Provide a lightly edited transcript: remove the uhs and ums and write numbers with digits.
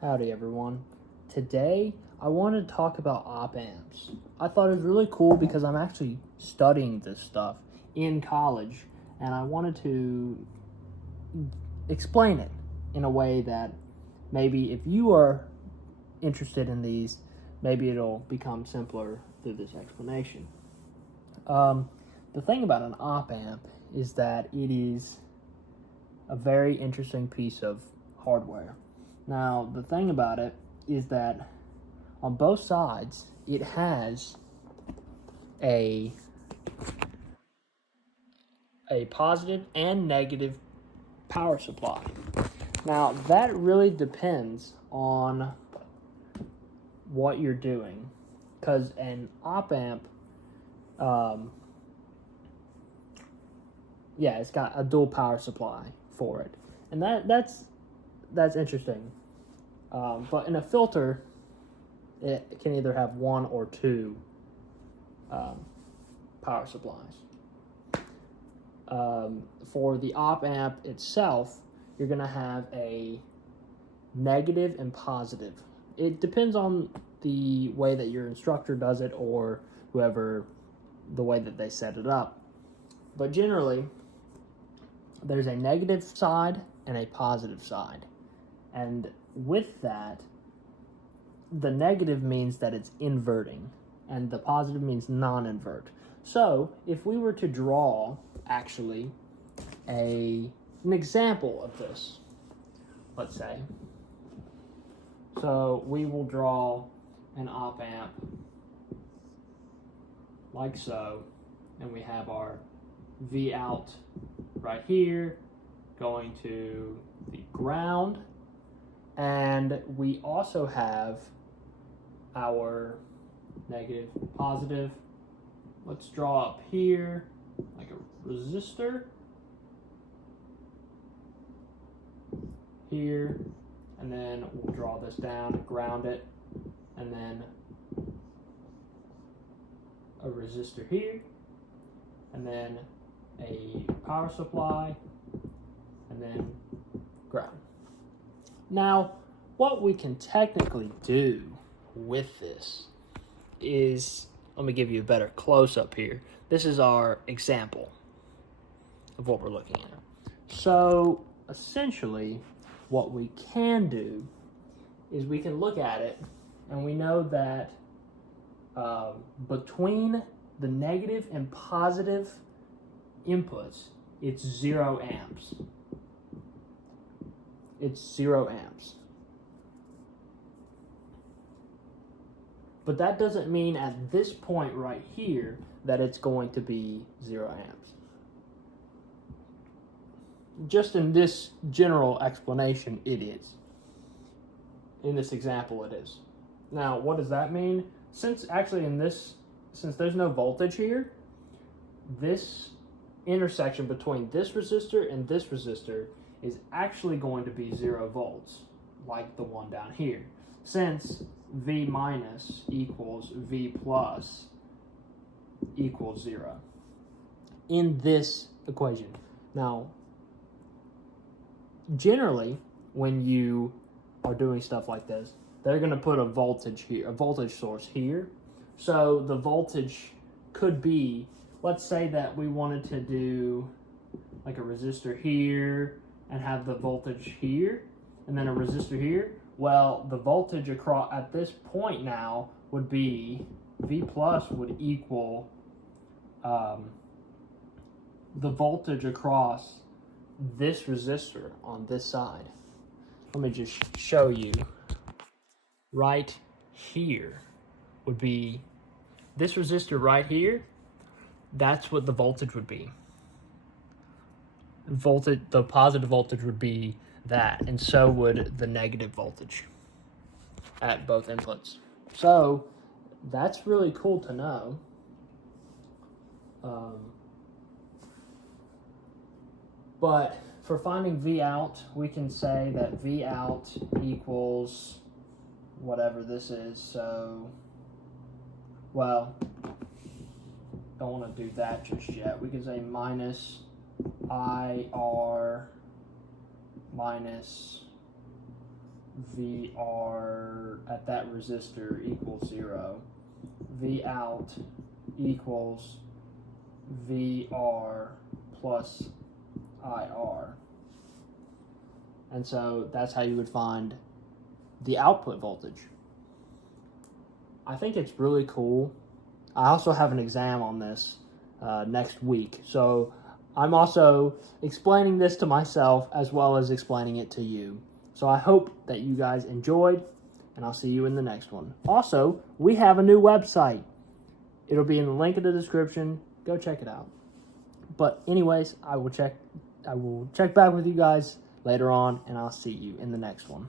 Howdy everyone. Today I want to talk about op amps. I thought it was really cool because I'm actually studying this stuff in college and I wanted to explain it in a way that maybe if you are interested in these, maybe it'll become simpler through this explanation. The thing about an op amp is that it is a very interesting piece of hardware. Now, the thing about it is that on both sides, it has a positive and negative power supply. Now, that really depends on what you're doing, because an op amp, it's got a dual power supply for it, and that's interesting. But in a filter, it can either have one or two power supplies. For the op amp itself, you're going to have a negative and positive. It depends on the way that your instructor does it or whoever, the way that they set it up. But generally, there's a negative side and a positive side. And with that, the negative means that it's inverting, and the positive means non-invert. So, if we were to draw, actually, an example of this, let's say. So, we will draw an op amp like so, and we have our V out right here going to the ground, and we also have our negative, positive. Let's draw up here like a resistor here, and then we'll draw this down and ground it, and then a resistor here, and then a power supply, and then ground. Now, what we can technically do with this is, let me give you a better close-up here. This is our example of what we're looking at. So, essentially, what we can do is we can look at it, and we know that between the negative and positive inputs, it's 0 amps. It's 0 amps. But that doesn't mean at this point right here that it's going to be 0 amps. Just in this general explanation, it is. In this example, it is. Now, what does that mean? Since there's no voltage here, this intersection between this resistor and this resistor is actually going to be 0 volts, like the one down here, since V minus equals V plus equals 0 in this equation. Now, generally, when you are doing stuff like this, they're going to put a voltage here, a voltage source here. So the voltage could be, let's say that we wanted to do like a resistor here and have the voltage here and then a resistor here. Well, the voltage across at this point now would be V plus would equal the voltage across this resistor on this side. Let me just show you. Right here would be this resistor right here. That's what the voltage would be. The positive voltage would be that, and so would the negative voltage at both inputs. So that's really cool to know. But for finding V out, we can say that V out equals whatever this is. So, well, don't want to do that just yet. We can say minus IR minus VR at that resistor equals 0. V out equals VR plus IR. And so that's how you would find the output voltage. I think it's really cool. I also have an exam on this next week. So I'm also explaining this to myself as well as explaining it to you. So I hope that you guys enjoyed, and I'll see you in the next one. Also, we have a new website. It'll be in the link in the description. Go check it out. But anyways, I will check back with you guys later on, and I'll see you in the next one.